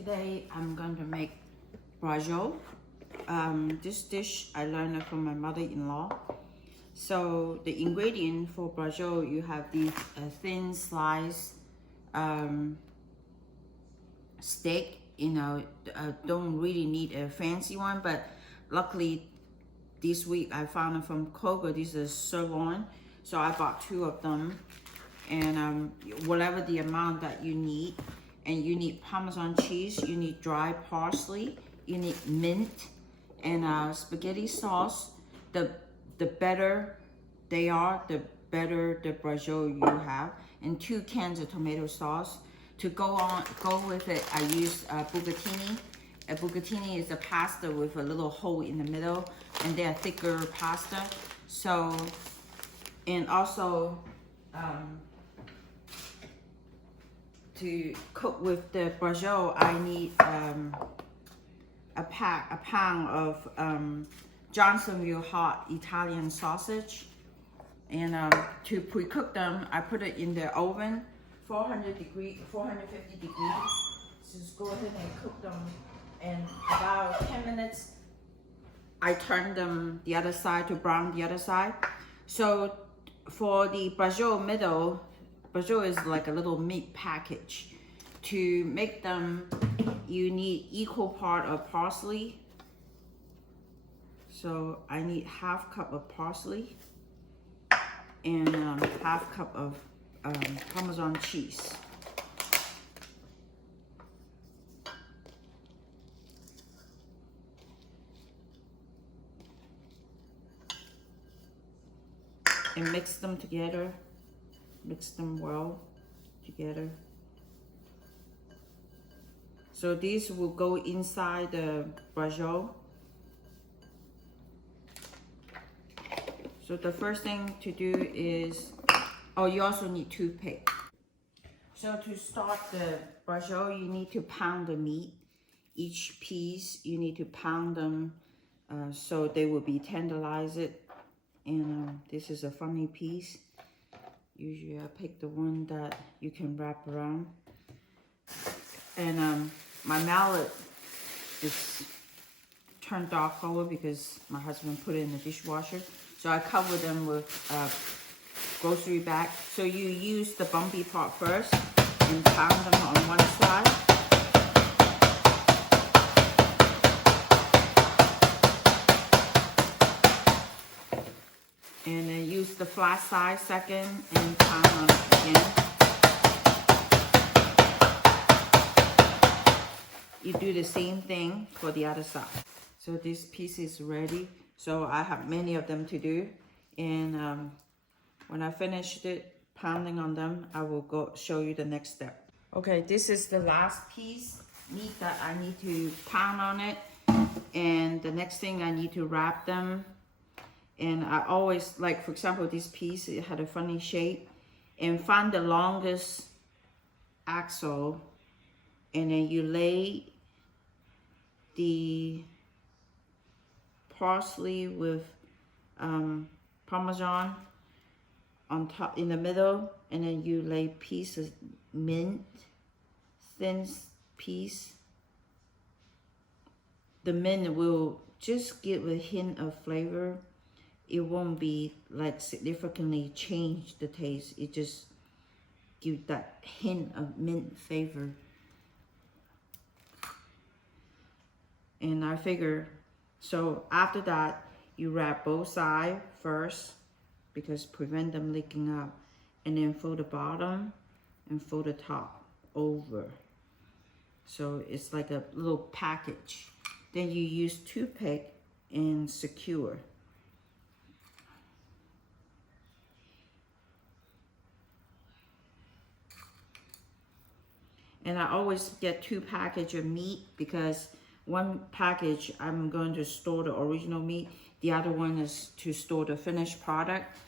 Today I'm going to make Braciole. This dish I learned it from my mother-in-law. So the ingredient for Braciole, you have these thin slice steak. You know, don't really need a fancy one, but luckily this week I found it from Kroger. This is sirloin, so I bought 2 of them, and whatever the amount that you need. And you need Parmesan cheese, you need dry parsley, you need mint, and spaghetti sauce. The better they are, the better the Braciole you have. And 2 cans of tomato sauce. To go with it, I use bucatini. A bucatini is a pasta with a little hole in the middle, and they're thicker pasta. So, and also, to cook with the Braciole, I need a pound of Johnsonville hot Italian sausage. And to pre-cook them, I put it in the oven, 450 degrees. Just go ahead and cook them. And about 10 minutes, I turn them the other side to brown the other side. So for the Braciole middle, Braciole is like a little meat package. To make them, you need equal part of parsley. So I need ½ cup of parsley and ½ cup of Parmesan cheese. And mix them together. Mix them well together. So these will go inside the Braciole. So the first thing to do is, oh, you also need toothpick. So to start the Braciole, you need to pound the meat. Each piece, you need to pound them so they will be tenderized. And this is a funny piece. Usually I pick the one that you can wrap around. And my mallet is turned dark color because my husband put it in the dishwasher. So I cover them with grocery bag. So you use the bumpy part first and pound them on one side. And then use the flat side second and pound on it again. You do the same thing for the other side. So this piece is ready. So I have many of them to do. And when I finished it, pounding on them, I will go show you the next step. Okay, this is the last piece meat that I need to pound on it. And the next thing, I need to wrap them. And I always, like for example, this piece, it had a funny shape. And find the longest axle. And then you lay the parsley with Parmesan on top, in the middle. And then you lay pieces mint, thin piece. The mint will just give a hint of flavor. It won't be like significantly change the taste. It just gives that hint of mint flavor. And I figure, so after that, you wrap both sides first because prevent them leaking out. And then fold the bottom and fold the top over. So it's like a little package. Then you use toothpick and secure. And I always get 2 packages of meat because one package I'm going to store the original meat. The other one is to store the finished product.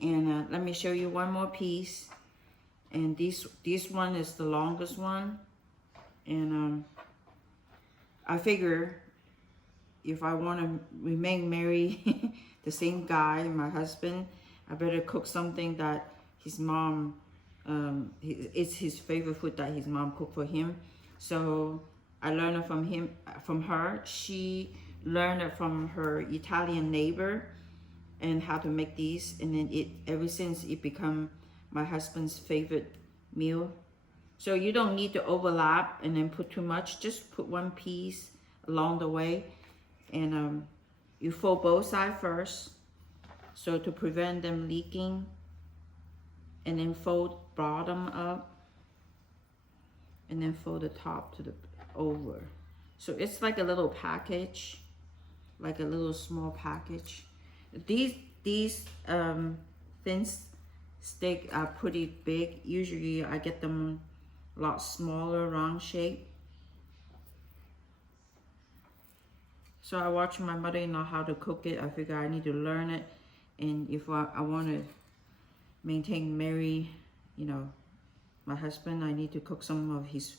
And let me show you one more piece. And this one is the longest one. And I figure if I want to remain married the same guy, my husband, I better cook something that his mom, it's his favorite food that his mom cooked for him. So I learned it from her. She learned it from her Italian neighbor and how to make these. And then ever since it become my husband's favorite meal. So you don't need to overlap and then put too much. Just put one piece along the way. And you fold both sides first. So to prevent them leaking. And then fold bottom up. And then fold the top to the over. So it's like a little package. Like a little small package. These thin steak are pretty big. Usually I get them a lot smaller, round shape. So I watched my mother-in-law how to cook it. I figure I need to learn it. And if I want to marry, you know, my husband, I need to cook some of his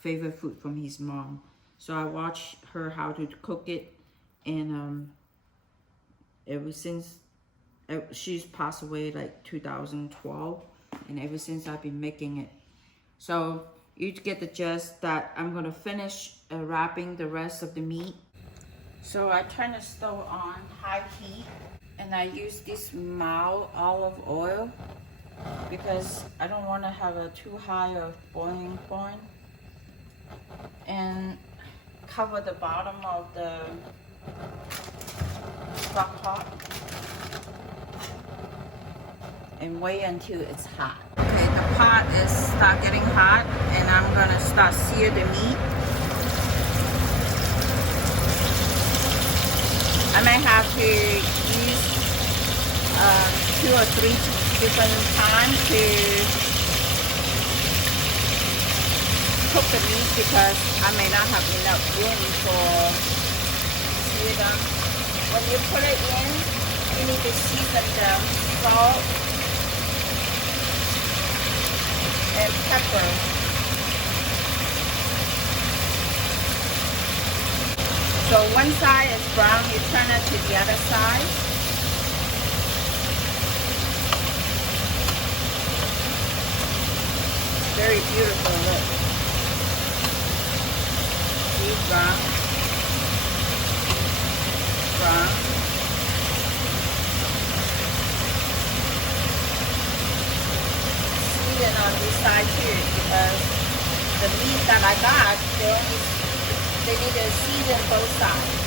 favorite food from his mom. So I watched her how to cook it. And ever since, she's passed away like 2012. And ever since I've been making it. So you get the gist that I'm going to finish wrapping the rest of the meat. So I turn the stove on high heat. And I use this mild olive oil. Because I don't want to have a too high of boiling point. And cover the bottom of the stock pot. And wait until it's hot. Okay, the pot is start getting hot, and I'm gonna start sear the meat. I may have to use 2 or 3 different times to cook the meat because I may not have enough room for sear them. When you put it in, you need to season the salt and pepper. So one side is brown, you turn it to the other side. Very beautiful look. See, brown. Brown. Season on this side too, because the meat that I got, they need to season both sides.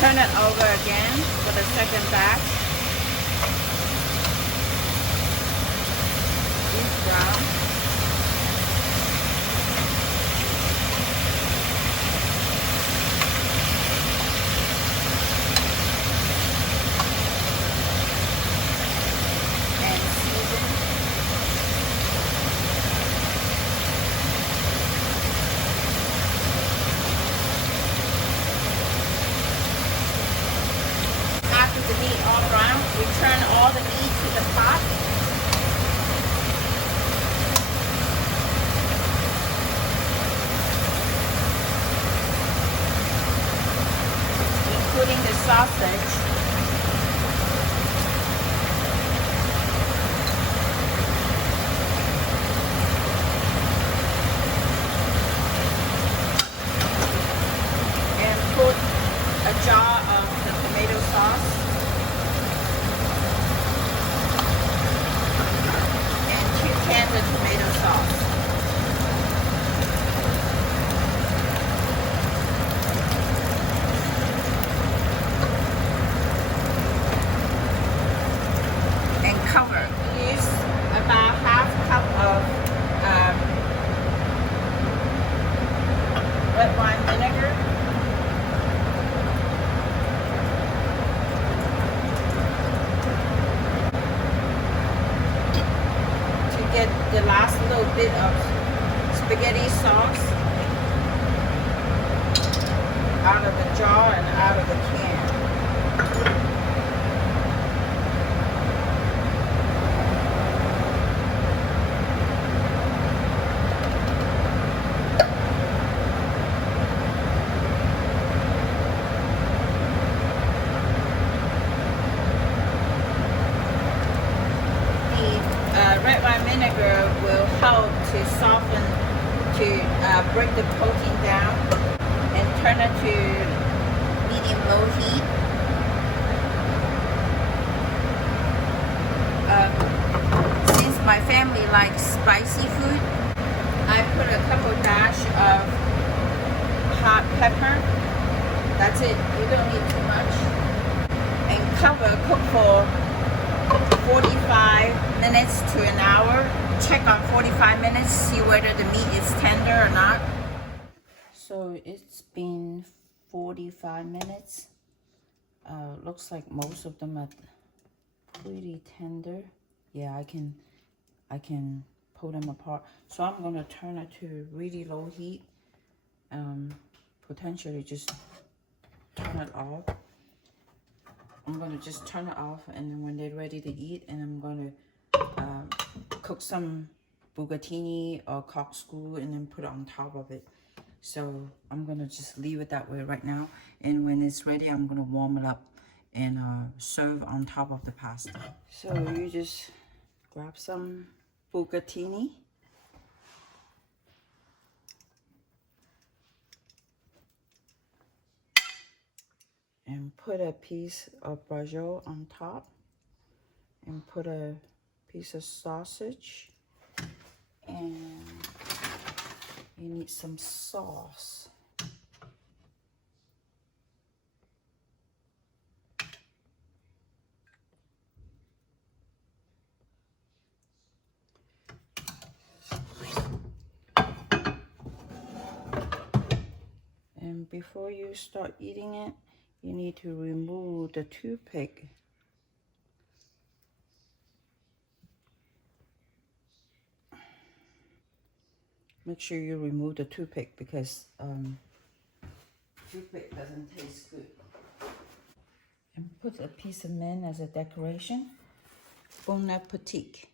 Turn it over again for the second batch. Deep brown. And season. After the meat all brown, we turn all the meat to the pot. Including the sausage. And put a jar of the tomato sauce. And 2 cans of tomato sauce. And cover. Use about half cup of red wine vinegar. Get the last little bit of spaghetti sauce out of the jar and out of the can. vinegar will help to soften, to break the protein down and turn it to medium-low heat. Since my family likes spicy food, I put a couple dash of hot pepper. That's it. You don't need too much. And cook for 45 minutes to an hour. Check on 45 minutes, see whether the meat is tender or not. So it's been 45 minutes. Looks like most of them are pretty tender. Yeah, I can pull them apart. So I'm gonna turn it to really low heat. Potentially just turn it off. I'm gonna just turn it off, and then when they're ready to eat, and I'm gonna cook some bucatini or corkscrew and then put it on top of it. So I'm gonna just leave it that way right now, and when it's ready, I'm gonna warm it up and serve on top of the pasta. So you just grab some bucatini. And put a piece of braciole on top, and put a piece of sausage, and you need some sauce. And before you start eating it, you need to remove the toothpick. Make sure you remove the toothpick because toothpick doesn't taste good. And put a piece of mint as a decoration. Bon appetit.